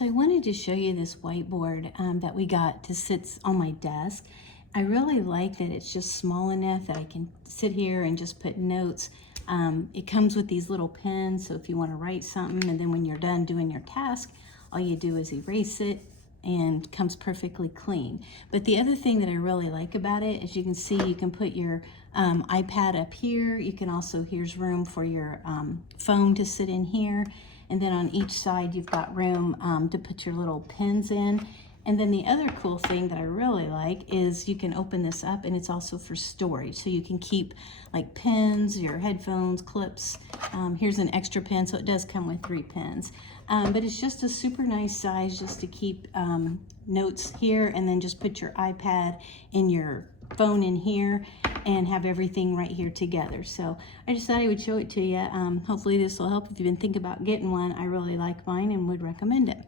So I wanted to show you this whiteboard that we got to sit on my desk. I really like that it's just small enough that I can sit here and just put notes. It comes with these little pens, so if you want to write something and then when you're done doing your task, all you do is erase it and comes perfectly clean. But the other thing that I really like about it, as you can see, you can put your iPad up here. You can also, here's room for your phone to sit in here. And then on each side, you've got room to put your little pens in. And then the other cool thing that I really like is you can open this up and it's also for storage. So you can keep like pens, your headphones, clips. Here's an extra pen, so it does come with 3 pens. But it's just a super nice size just to keep notes here, and then just put your iPad and your phone in here and have everything right here together. So I just thought I would show it to you. Hopefully this will help if you've been thinking about getting one. I really like mine and would recommend it.